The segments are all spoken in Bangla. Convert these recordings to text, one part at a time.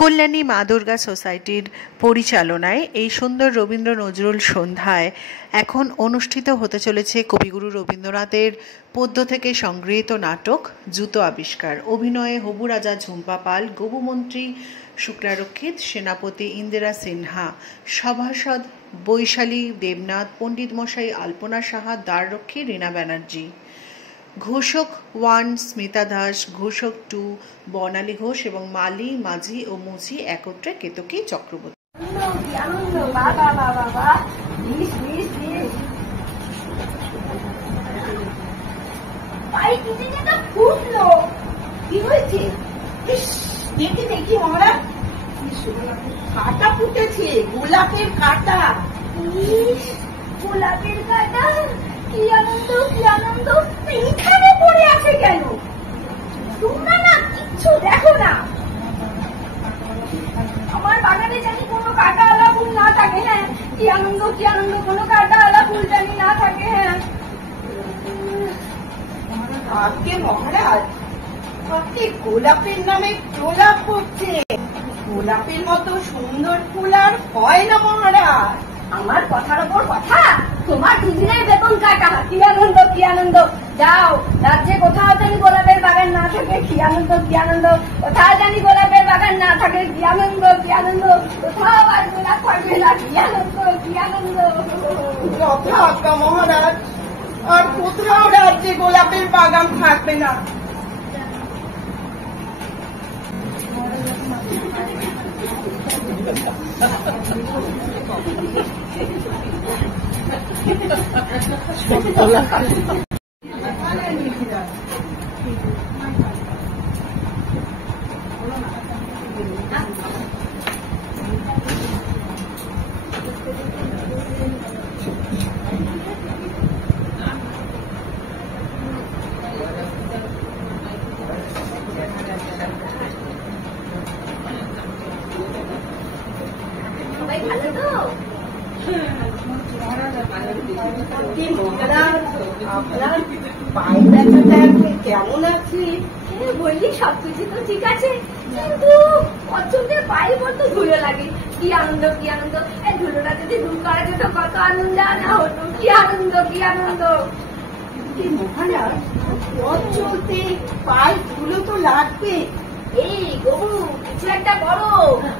কল্যাণী মা দুর্গা সোসাইটির পরিচালনায় এই সুন্দর রবীন্দ্র নজরুল সন্ধ্যায় এখন অনুষ্ঠিত হতে চলেছে কবিগুরু রবীন্দ্রনাথের পদ্য থেকে সংগৃহীত নাটক জুতো আবিষ্কার। অভিনয়ে হবু রাজা ঝুম্পা পাল, গবুমন্ত্রী শুক্লারক্ষিত, সেনাপতি ইন্দিরা সিনহা, সভাসদ বৈশালী দেবনাথ, পণ্ডিত মশাই আলপনা সাহা, দ্বাররক্ষী রীনা ব্যানার্জি, ঘোষক 1 স্মিতা দাস, ঘোষক 2 বর্ণালী ঘোষ এবং মালি, মাঝি ও মুঝি একত্রে কেতকী চক্রবর্তী। দেখি মহারাজ কাটা ফুটেছে, গোলাপের কাটা। গোলাপের কাটা, কি আনন্দ কি আনন্দ! এইখানে পড়ে আছে কেন? তোমরা না কিচ্ছু দেখো না। আমার বাগানে জানি কোনো কাটা আলা ফুল না থাকে। হ্যাঁ, কি আনন্দ কি আনন্দ! কোনো কাটা আলা ফুল জানি না থাকে। হ্যাঁ, আজকে মহারাজ আপনি গোলাপের নামে গোলাপ করছে। গোলাপের মতো সুন্দর ফুল আর হয় না মহারাজ। আমার কথার ওপর কথা, তোমার দুদিনের বেতন কাটা। কি আনন্দ কি আনন্দ! যাও, রাজ্যে কোথাও জানি গোলাপের বাগান না থাকে। কি আনন্দ কি আনন্দ! কোথাও জানি গোলাপের বাগান না থাকে। কি আনন্দ কি আনন্দ! কোথাও আর গোলাপ থাকবে না। কি আনন্দ কি আনন্দ! যথাজ্ঞা মহারাজ, আর কোথাও রাজ্যে গোলাপের বাগান থাকবে না। কেমন আছে? বললি সবকিছু তো ঠিক আছে, কিন্তু অচন্তের পায়ে বড্ড ধুলো লাগে। কি আনন্দ কি আনন্দ! এই ধুলোটা যদি দূর করা যেত কত আনন্দ না হতো। কি আনন্দ কি আনন্দ! মহারাজ, পথ চলতে পায়ে ধুলো তো লাগবে। এই গবু, কিছু একটা করো,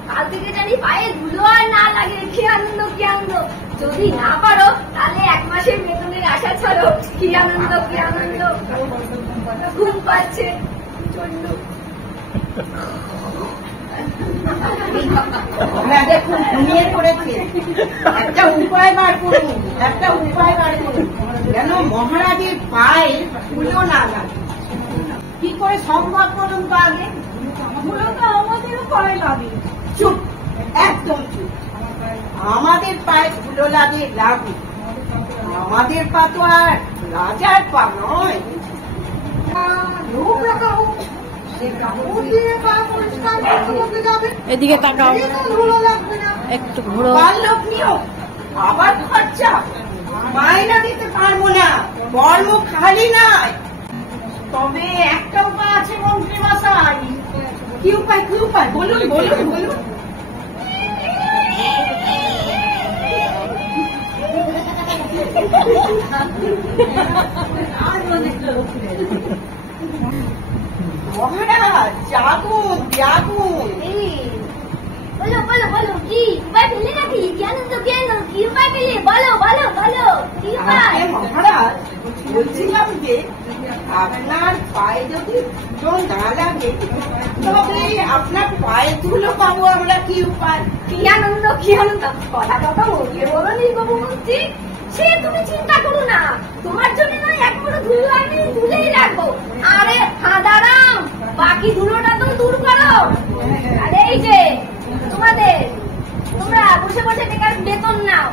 কাল থেকে জানি পায়ে ধুলো আর না লাগে। কি আনন্দ কি আনন্দ! যদি না পারো তাহলে 1 মাসের বেতনের আশা ছাড়ো। কি আনন্দ কি আনন্দ! ঘুম পাচ্ছে দেখুন ঘুমিয়ে পড়েছে। একটা উপায় বার করুন, একটা উপায় বার করুন যেন মহারাজের পায়ে ধুলো না লাগে। কি করে সম্ভব করুন তো আগে? ধুলো তো আমাদেরও পায়ে লাগে। চুপ, একদম চুপ। আমাদের পায়ে ধুলো লাগে লাগুক, আমাদের পা তো আর রাজার পা নয়। এদিকে তাকাও, একটু ঘুরো। আবার খরচা, মাইনা দিতে পারবো না, কর্ম খালি নাই। তবে একটা উপায় আছে মন্ত্রী মশাই। কি উপায় কি উপায়? বলুন বলুন বলুন। মহারাজ জাগুন জাগুন। বলো বলো বলো, কি উপায় পেলে নাকি? কি আনন্দ কি আনন্দ! কি উপায় পেলে? বলো বলো বলো, কি উপায়? মহারাজ, বলছিলাম যে আপনার পায়ে যদি ধুলো না লাগে তবে আপনার পায়ে ধুলো পাবো আমরা। কি উপায়? কি আনন্দ কি আনন্দ! কথা কথা বলতে বলো নি গবুমন্ত্রী, সে তুমি চিন্তা করো না। তোমার জন্য নয়, এক মুঠো ধুলো আমি তুলেই রাখবো। আরে হাঁদারাম, বাকি ধুলোটা তো দূর করো। আর এই যে তোমাদের, তোমরা বসে বসে বেকার বেতন নাও।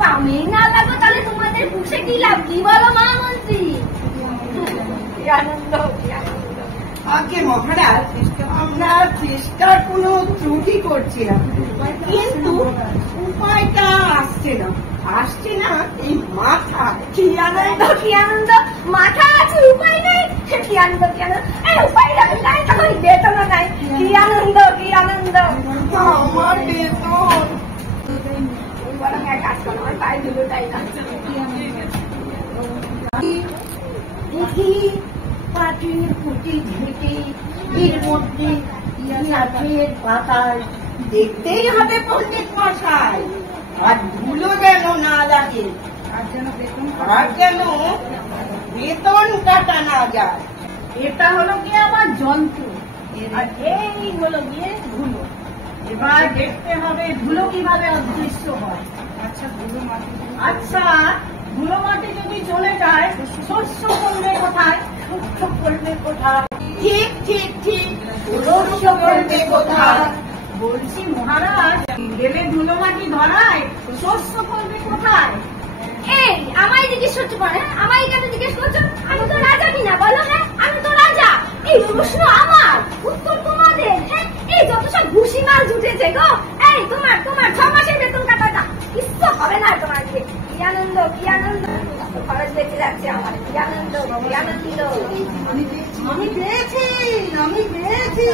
কামে না লাগো তাহলে তোমাদের বসে কি লাভ? কি বলো মহামন্ত্রী? কি আনন্দ কি আনন্দ! আগে মহারাজ, আমরা চেষ্টার কোনো ত্রুটি করছি না, কিন্তু উপায়টা আসছে না। আসছে না এই মাথা। কি আনন্দ কি আনন্দ! মাথা আছে, উপায় নেই। কি আনন্দ কি আনন্দ! উপায় নাই, তখন বেতনও নাই। কি আনন্দ কি আনন্দ! পাটির কুটি ঝেঁটে এর মধ্যে ইতিহাসের পাতায় দেখতেই হবে পণ্ডিত মশাই, আর ধুলো যেন না লাগে, আর যেন বেতন কাটা না যায়। এটা হলো গিয়ে আমার যন্ত্র, আর এই হলো গিয়ে ধুলো। এবার দেখতে হবে ধুলো কিভাবে অদৃশ্য হয়। আচ্ছা, ধুলো মাটি যদি চলে যায় শস্য করবে কোথায়? শস্য করবে কোথায়? ঠিক ঠিক ঠিক, শস্য করবে কোথায়? বলছি মহারাজ, গেলে ধুলো মাটি ধরায় শস্য করবে কোথায়? এই আমায় জিজ্ঞেস করছো করে? আমায় কেন জিজ্ঞেস করছো? আমি তো রাজা কিনা বলো? হ্যাঁ আমি তো রাজা। এই প্রশ্ন আমার, উত্তর তোমাদের। হ্যাঁ এই যত সব ঘুষি মাল জুটেছে গো। এই তোমার 6 মাসের বেতন কাটাটা কিচ্ছু হবে না তোমার। কি আনন্দ, কি আনন্দ, খরচ বেঁচে যাচ্ছে আমার। কি আনন্দ, কি আনন্দ। আমি পেয়েছি, আমি পেয়েছি।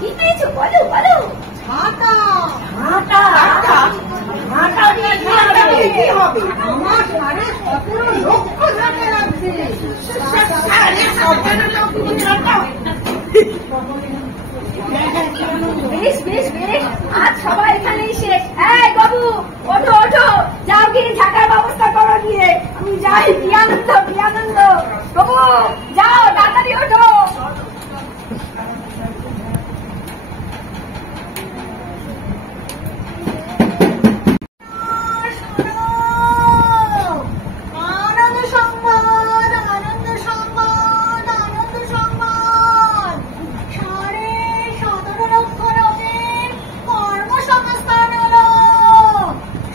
কি পেয়েছো বলো বলো? হাঁটা হাঁটা হাঁটা দিয়ে কি হবে? আমার সাড়ে 17 লক্ষ টাকা লাগছে। সাড়ে 17 লক্ষ টাকা। বেশ বেশ বেশ, আজ সবাই এখানেই শেষ। এই বাবু ওঠো ওঠো, যাও গিয়ে থাকার ব্যবস্থা করো গিয়ে। আমি যাই। কি আনন্দ, কি আনন্দ। বাবু যাও তাড়াতাড়ি ওঠো। আনন্দ সংবাদ, আনন্দ সংবাদ, আনন্দ সংবাদ। 17.5 লক্ষ লোকের কর্মসংস্থান হলো।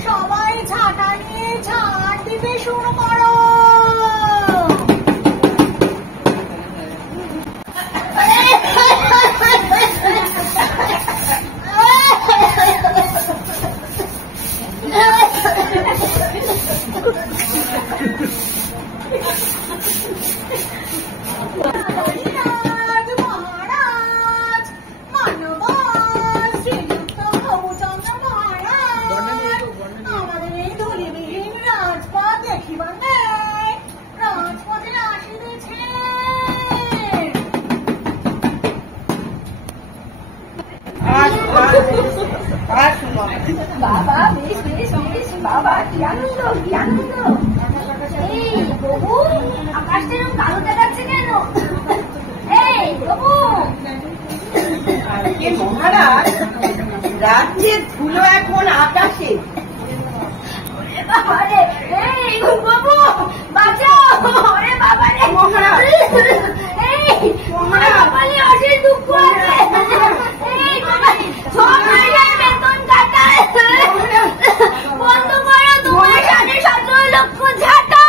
সবাই ছাতা নিয়ে ছাড় দিতে শুরু করো। মহারাজ, মহারাজ, মানবাজ, শ্রীযুক্ত প্রভুচন্দ্র মহারাজ, আমাদের এই ধূলিবিহীন রাজপথ দেখিবার নেই। রাজপথে আসিতেছে। বাবা বেশ বেশ বেশ, বাবা কি আনন্দ, কি আনন্দ। এই বাবু আকাশটা এরকম কালো দেখাচ্ছে কেন? এই বাবু আজকে মহারাজ, রাজ্যের ধুলো এখন আকাশে। বাবা রে, এই বাবু বাঁচাও। ওরে বাবা রে মহারাজ, এই কপালে অশেষ দুঃখ আছে। এই বাবা 6 মাসের বেতন কাটা। বন্ধ করো তোমার 17.5 লক্ষ ঝাঁটা।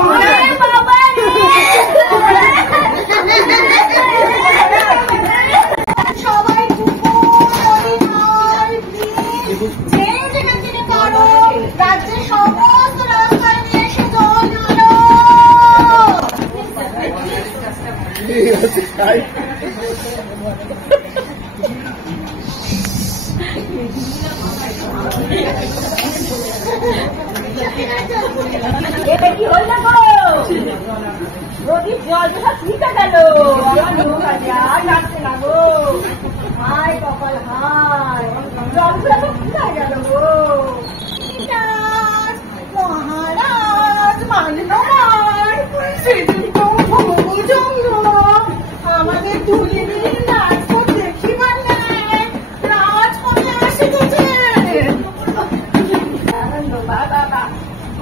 ওরে বাবা রে। সবাই যে যেখান থেকে পারো রাজ্যের সমস্ত রাস্তায় নিয়ে এসে জল ঢালো। এটা কি হল না গো? নদীর জল তো সব ঠিক গেল। আর লাগছে না গো। হায় কপাল হায়, জলগুলো তো ফুটায় গেল গো। মহারাজ, মান্যবর, শ্রীযুক্ত প্রভুচন্দ্র, আমাদের ধূলিবিহীন রাজপথ দেখিবার নেই। রাজপথে আসিতেছে। আনন্দ বাবা বা।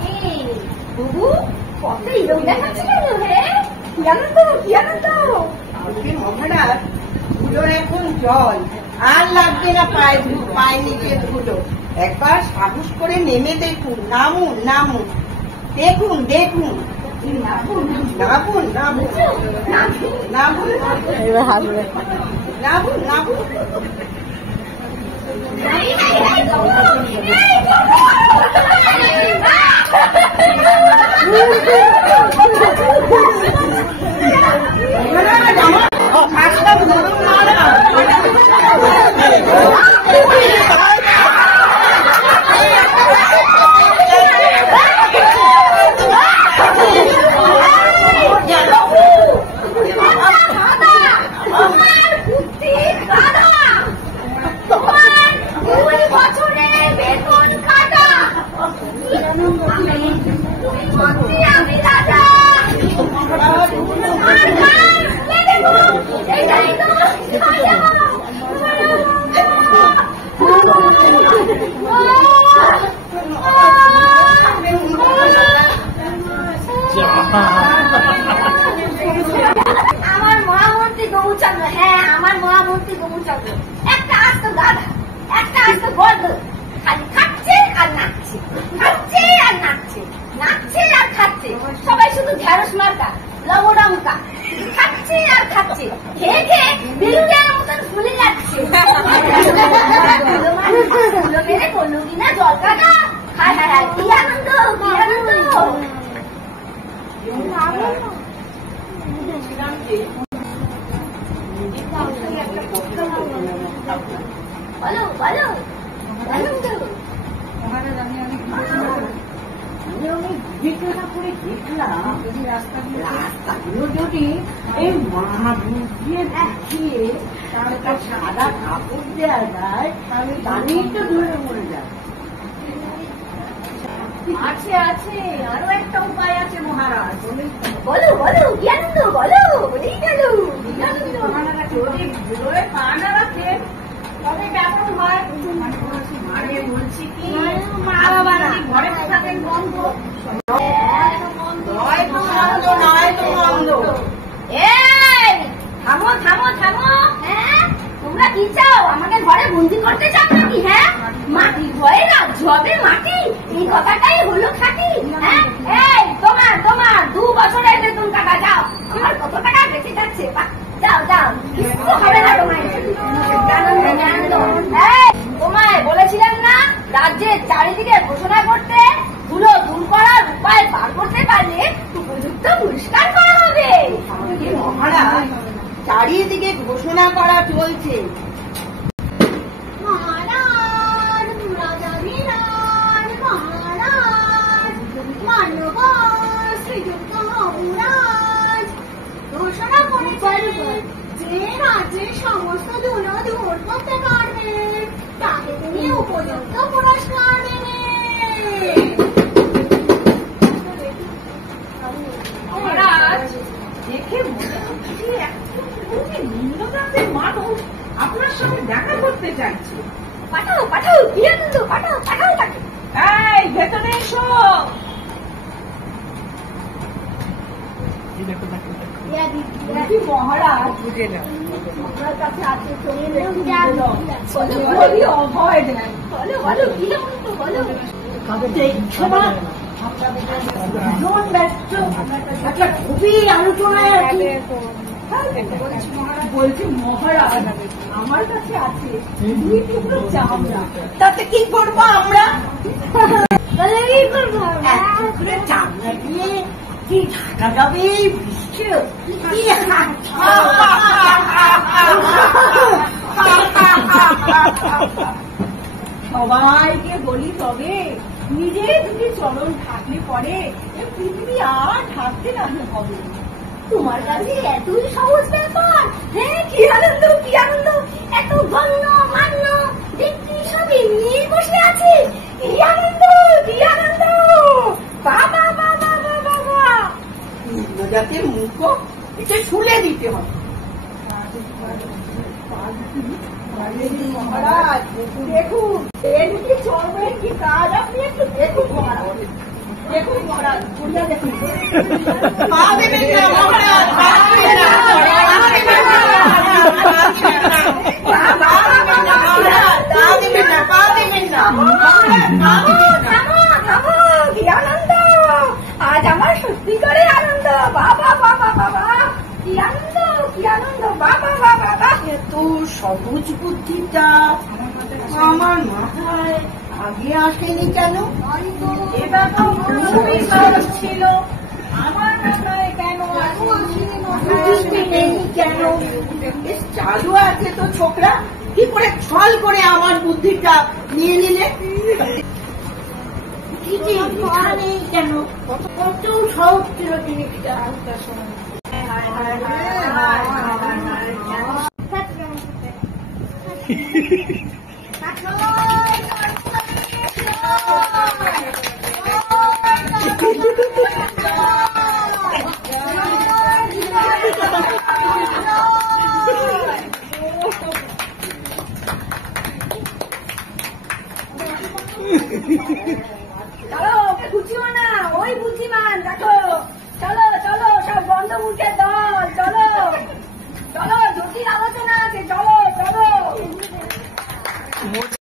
এই বাবু কত ইরম দেখাচ্ছে কেন হে? কি আনন্দ, কি আনন্দ। আজকে মহারাজ, ধুলোর এখন জল আর লাগবে না। পায়ে নিচে ধুলো। একবার সাহস করে নেমে দেখুন। নামুন নামুন, দেখুন দেখুন, নামুন নামুন নামুন নামুন নামুন নামুন। এই বাবু, এই বাবু। মহারাজ, আমার হাতটা ধরুন মহারাজ। সত্যি গোমুচাগুলো একটা আস্ত গাধা, একটা আস্ত গর্দ, খালি খাচ্ছে আর নাচছে, খাচ্ছে আর নাচছে, নাচছে আর খাচ্ছে। সবাই শুধু ঢেঁড়স মার্কা লবডঙ্কা, খাচ্ছে আর খাচ্ছে, খেয়ে খেয়ে বেলুনের মতন ফুলে যাচ্ছে। ফুলো মেরে করলো কিনা জল কাটা, হায় হায় হায়, কি আনন্দ, কি আনন্দ। বলো বলো, রাস্তাগুলো যদি এই দিয়ে দেখিয়ে সাদা কাপড় দেওয়া যায় তাহলে দাঁড়িয়ে তো ধরে মরে যায়। আছে আছে, আরো একটা উপায় আছে মহারাজ। বলো বলো, কি আনন্দ, বলো, বলেই গেল। যদি ঘুরে পা না রাখে তবে কেমন হয়? মানে বলছি কি, মা বাবা ঘরে থাকেন বন্ধ, নয় তো মন্দ, নয় তো মন্দ। এই থামো থামো থামো, হ্যাঁ তোমরা কি চাও? আমাকে ঘরে বন্দি করতে চাও নাকি? হ্যাঁ, মাটি ভয়ে রাজ্য হবে মাটি, এই কথাটাই হলো খাঁটি। হ্যাঁ, এই তোমার তোমার 2 বছরের বেতন কাটা, যাও। আমার কত টাকা বেঁচে যাচ্ছে, যাও যাও, কিছু হবে না তোমায়। আনন্দ আনন্দ। এই তোমায় বলেছিলাম না রাজ্যের চারিদিকে ঘোষণা করতে, ধুলো দূর করার উপায় বার করতে পারলে উপযুক্ত পুরস্কার করা হবে। মহারাজ, চারিদিকে ঘোষণা করা চলছে। মহারাজ, রাজাধিরাজ, মহারাজ, মান্যবর শ্রীযুক্ত মহারাজ ঘোষণা করেছেন যে রাজ্যের সমস্ত ধুলো দূর করতে পারবে তাকে তিনি উপযুক্ত পুরস্কার দেবেন। মহারাজ, দেখে মনে হচ্ছে একটু নিম্নজাতের মানুষ আপনার সঙ্গে দেখা করতে চাইছে। পাঠাও পাঠাও, কি আনন্দ, পাঠাও পাঠাও তাকে। এই ভেতরে এসো। মহারাজ, আপনার কাছে আছে অভয় দেন। বলো বলো, কি আনন্দ, বলো। দেখছো না ভীষণ ব্যস্ত, একটা খুবই আলোচনায় আছি। বলছি মহারাজ, আমার কাছে আছে 2 টুকরো চামড়া, তাতে কি করবো আমরা? চামড়া দিয়ে কি ঢাকা যাবে বৃষ্টি? সবাইকে বলি তবে নিজে যদি চরণ থাকলে পরে পৃথিবী আর থাকতে না হবে। তোমার কাছে এতই সহজ ব্যাপার? হ্যাঁ, কি আনন্দ, কি আনন্দ, এত গণ্য মান্য ব্যক্তি সবই নিয়ে বসে আছে, কি আনন্দ, কি আনন্দ। বাবা বাবা বাবা, নিম্নজাতের মুখ এটা শুলে দিতে হবে। মহারাজ দেখুন, এদিকে চলবে কি কাজ, আপনি একটু দেখুন মহারাজ, দেখুন মহারাজ, ঘুরিয়া দেখুন। পা দেবেন না মহারাজ, পা দেবেন না, পা দেবেন না, পা দেবেন না, পা দেবেন না। থামো থামো থামো, কি আনন্দ, আজ আমার সত্যি করে আনন্দ। বাবা বাবা বাবা, কি আনন্দ, কি আনন্দ, বাবা বাবা বাবা। এত সবুজ বুদ্ধিটা আমার মাথায় আগে আসেনি কেন? এটা তো খুবই সহজ ছিল, আমার মাথায় কেন আসেনি কেন? বেশ চালু আছে তো ছোকরা, কি করে ছল করে আমার বুদ্ধিটা নিয়ে নিলে? কি যে লেখা নেই কেন, কত সহজ ছিল জিনিসটা। চলো, ওকে খুঁজিও না, ওই বুদ্ধিমান, দেখো। চলো চলো, সব বন্ধ মুখের দল, চলো চলো, জটিল আলোচনা আছে, চলো চলো। মোট